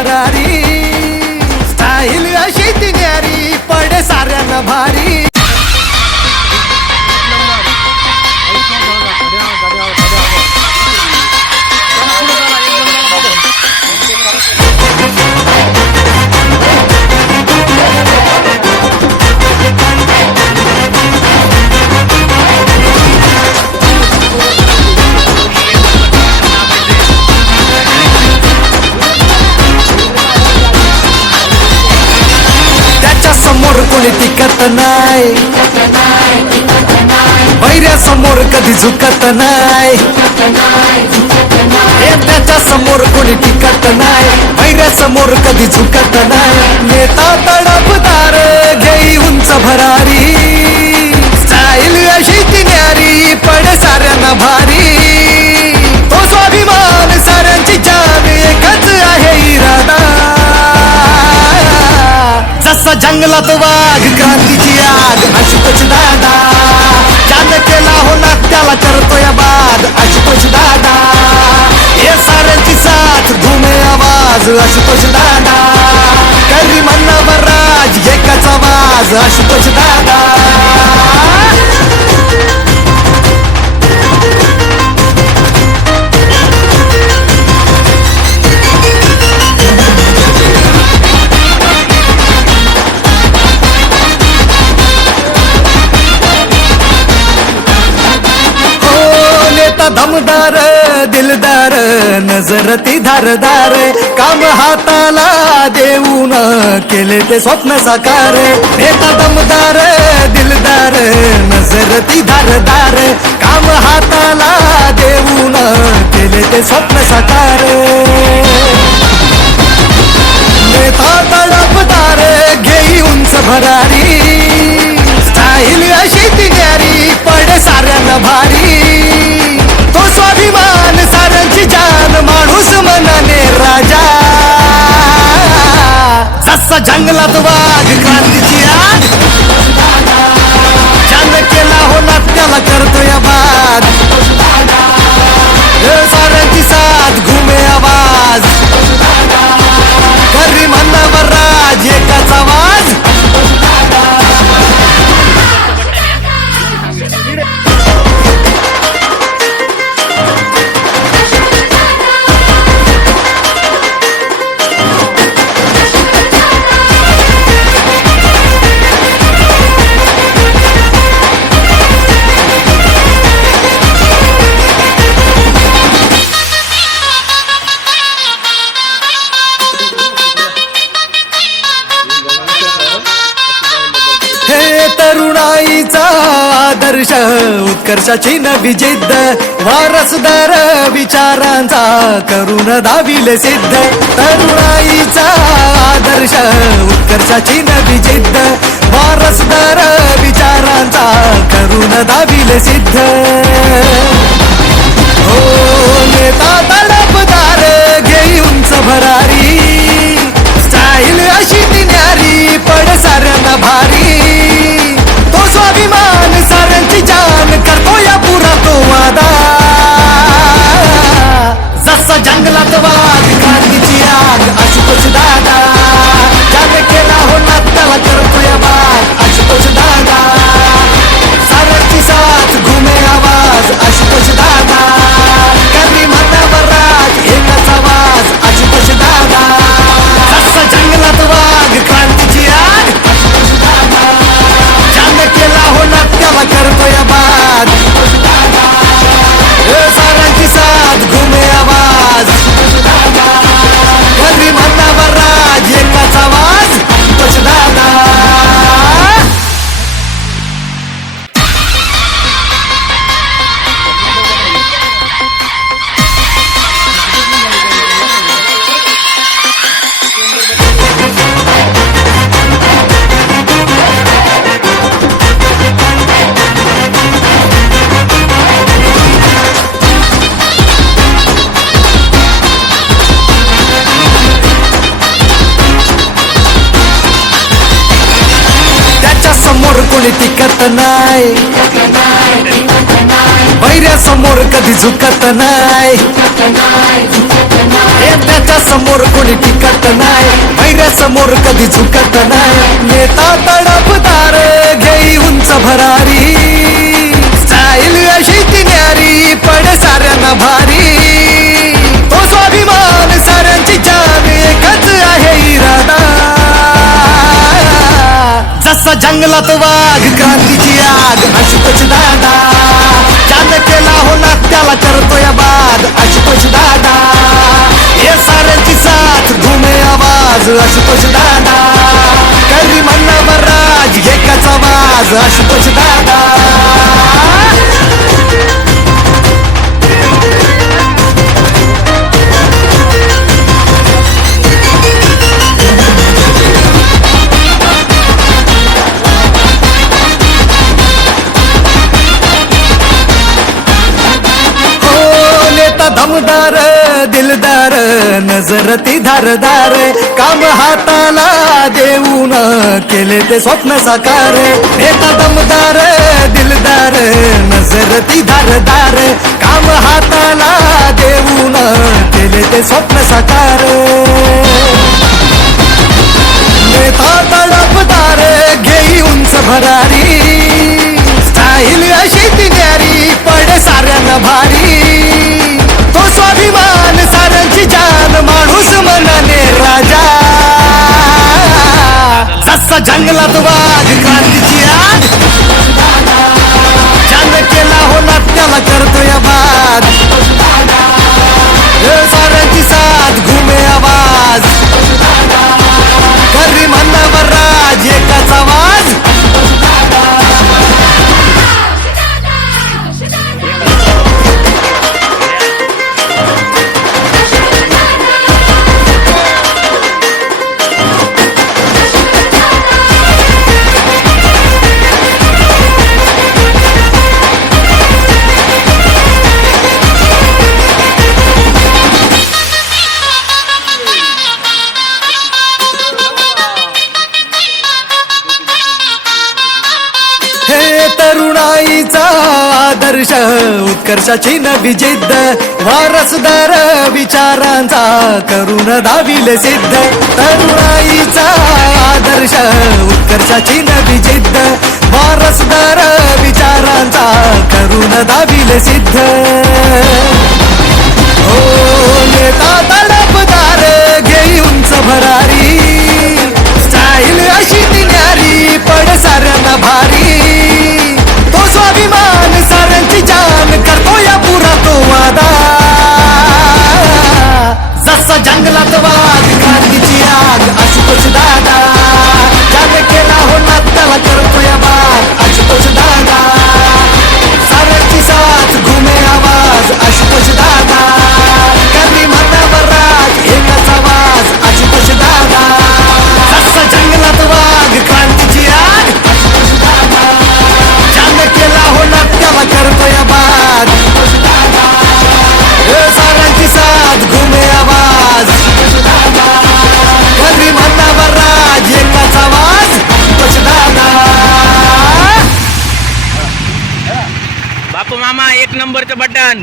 भरारी समोर कोणी टिकत नाही. वैऱ्या समोर कधी झुकत नाही. त्याच्यासमोर कोणी टिकत नाही. वैऱ्या समोर कधी झुकत नाही. नेता तडपदार घेई उंच भरारी. स्टाईल अशी किनारी पड साऱ्यांना भारी. जंगलात वाघ क्रांतीची आग आशुतोष दादा. ज्यानं केला हो ना त्याला करतोय बाद आशुतोष दादा. हे साऱ्यांची साथ घुमे आवाज आशुतोष दादा. करी म्हणणार राज एकाचा आवाज आशुतोष दादा. नजर ती धारदार काम हाताला देऊन केले ते स्वप्न साकार. नेता दमदार दिलदार नजर ती धारदार काम हाताला देऊन केले ते स्वप्न साकार. जंगलात वाघ क्रांतीची आग उत्कर्षाची नवी जिद्द वारसदार विचारांचा करून दाविले सिद्ध. तरुणाईचा आदर्श उत्कर्षाची नवी जिद्द वारसदार विचारांचा करून दाविले सिद्ध. हो. हो, हो. त्याच्यासमोर कधी झुकत नाही. त्याच्यासमोर कोणी टिकत नाही. समोर कधी झुकत नाही. नेता तडपदार घेई उंच भरारी. जाईल अशी ती न्यारी आवाज आशुतोष दादा. करी म्हणणार राज एकाचा वाज आशुतोष दादा. नजर ती धारदार काम हाताला देऊन केले ते स्वप्न साकार. नेता दमदार दिलदार नजर ती धारदार काम हाताला देऊन केले ते स्वप्न साकार. नेता तडपदार घेई उत्कर्षाची नवी जिद्द वारसदार विचारांचा करून दाविले सिद्ध. तरुणाईचा आदर्श उत्कर्षाची नवी जिद्द वारसदार विचारांचा करून दाविले सिद्ध. हो नेता तडपदार घेऊन भरारी बापू मामा एक नंबरचं बटन.